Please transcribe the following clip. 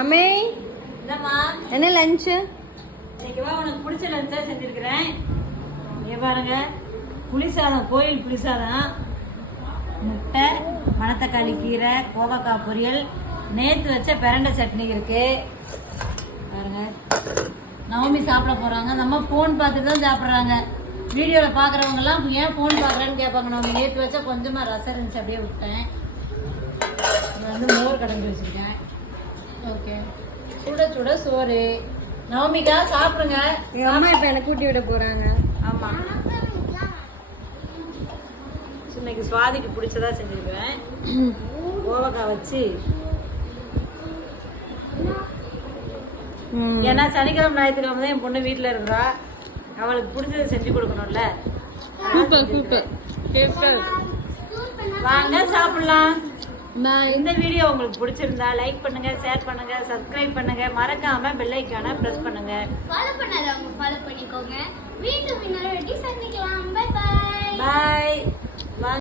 அம்மே என்னம்மா என்ன லஞ்ச்? இன்னைக்கு உனக்கு பிடிச்ச லஞ்சா செஞ்சிருக்கிறேன். இங்க பாருங்க, புளிசாதம், கோயில் புளிசாதம், முட்டை, மணத்தக்காளி கீரை, கோவக்காய் பொரியல், நேற்று வச்ச பிரண்டை சட்னி இருக்கு. பாருங்க, நவமி சாப்பிட போறாங்க. நம்ம ஃபோன் பார்த்துட்டு தான் சாப்பிட்றாங்க. வீடியோவில் பார்க்குறவங்கலாம் ஏன் ஃபோன் பார்க்குறேன்னு கேட்பாங்க. நவமி நேற்று வச்சா கொஞ்சமாக ரசம் இருந்துச்சு, அப்படியே விட்டேன். மோர் கடைஞ்சி வச்சிருக்கேன். ஓகே, சுட சுட சோறு. நவமிக்கா சாப்பிடுங்க. எங்க அம்மா இப்ப என்ன கூட்டி விட போறாங்க. ஆமா, இன்னைக்கு சுவாதிக்கு பிடிச்சதா செஞ்சிருக்கிறேன். கோவக்காய் வச்சு, ஏன்னா சனிக்கிழமை ஞாயிற்றுக்கிழமை தான் என் பொண்ணு வீட்டில் இருக்கிறா. அவளுக்கு பிடிச்சதை செஞ்சு கொடுக்கணும்ல. வாங்க சாப்பிடலாம். இந்த வீடியோ உங்களுக்கு பிடிச்சிருந்தா லைக் பண்ணுங்க, ஷேர் பண்ணுங்க, சப்ஸ்கிரைப் பண்ணுங்க, மறக்காம பெல் ஐகானை பிரஸ் பண்ணுங்க. ஃபாலோ பண்ணாதவங்க ஃபாலோ பண்ணிக்கோங்க. வீட்டு முன்னாடி சந்திக்கலாம்.